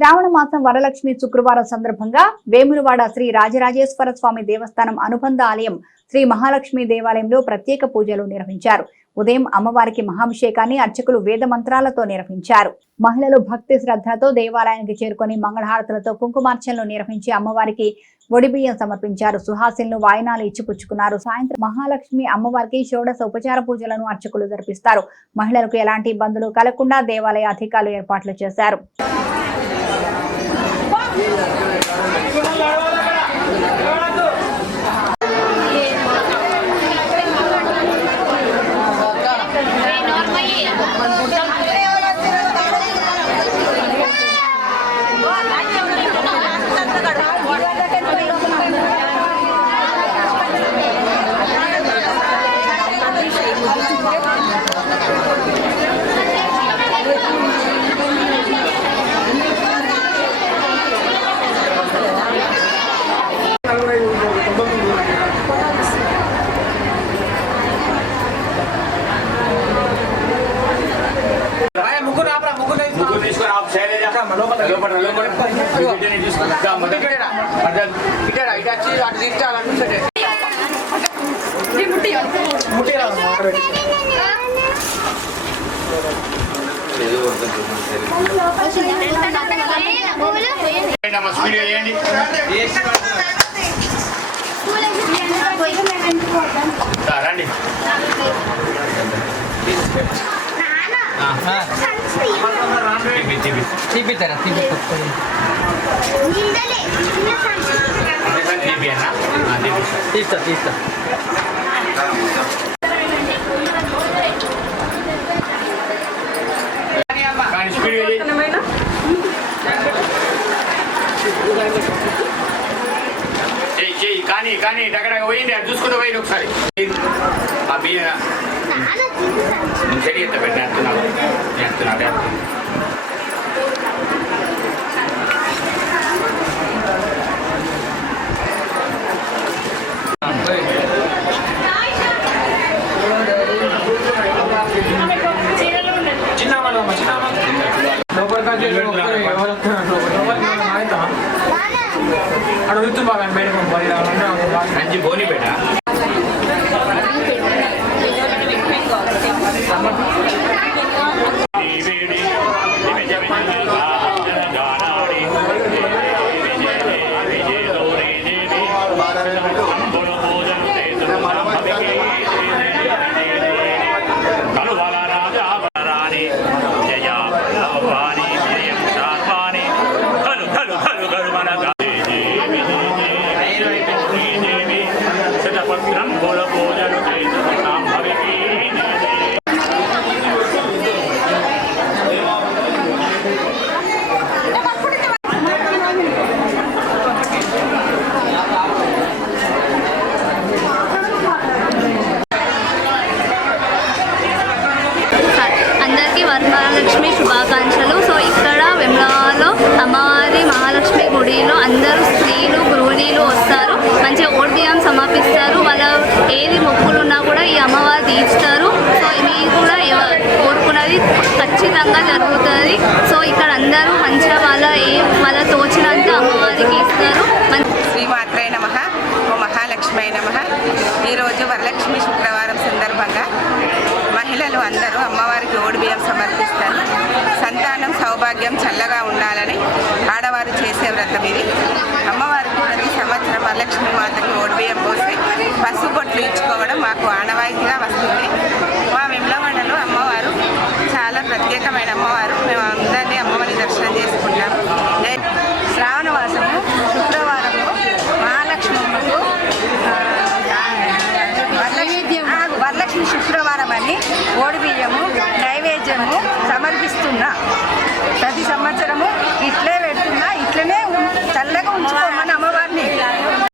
శ్రావణ మాసం వరలక్ష్మి శుక్రవారం సందర్భంగా వేములవాడ శ్రీ రాజరాజేశ్వర స్వామి దేవస్థానం అనుబంధ ఆలయం శ్రీ మహాలక్ష్మి దేవాలయంలో ప్రత్యేక పూజలు నిర్వహించారు. ఉదయం అమ్మవారికి మహాభిషేకాన్ని అర్చకులు వేద మంత్రాలతో నిర్వహించారు. మహిళలు భక్తి శ్రద్ధలతో దేవాలయానికి చేరుకొని మంగళహారతులతో కుంకుమార్చనలు నిర్వహించి అమ్మవారికి ఒడిబియ్యం సమర్పించారు. సుహాసిన్లు వాయినాలు ఇచ్చిపుచ్చుకున్నారు సాయంత్రం మహాలక్ష్మి అమ్మవారికి షోడశ ఉపచార పూజలను అర్చకులు జరిపిస్తారు. మహిళలకు ఎలాంటి ఇబ్బందులు కలగకుండా దేవాలయ అధికారులు ఏర్పాట్లు చేశారు. స్పీడ్ చేయండి రండి. తీపి, తీపి. తీస్తా తీస్తా కానీ కానీ కానీ దగ్గర పోయింది అది చూసుకుంటూ పోయింది ఒకసారి ఆ బియ్య చెడి ఎంత పెట్టి అంటున్నావు అంటున్నాడు చిన్న వాళ్ళమ్మ వరమహాలక్ష్మి శుభాకాంక్షలు. సో ఇక్కడ వెమ్లాలో అమ్మవారి మహాలక్ష్మి గుడిలో అందరూ స్త్రీలు గృహిణీలు వస్తారు. మంచిగా ఓడియం సమర్పిస్తారు వాళ్ళ ఏది మొక్కులు ఉన్నా కూడా ఈ అమ్మవారు తీస్తారు సో మీరు కూడా కోరుకున్నది ఖచ్చితంగా జరుగుతుంది. సో ఇక్కడ అందరూ మంచిగా వాళ్ళ ఏ వాళ్ళ తోచినంత అమ్మవారికి ఇస్తారు. మంచి శ్రీమాత్రే నమ. ఓ మహాలక్ష్మి నమ. ఈరోజు వరలక్ష్మి మహిళలు అందరూ అమ్మవారికి ఓడి బియ్యం సమర్పిస్తారు. సంతానం సౌభాగ్యం చల్లగా ఉండాలని ఆడవారు చేసే వ్రతం ఇది. అమ్మవారికి ప్రతి సంవత్సరం వరలక్ష్మి మాతకి ఓడి బియ్యం పోసి పసుపొట్లు ఇచ్చుకోవడం మాకు ఆనవాయితీగా వస్తుంది. মানে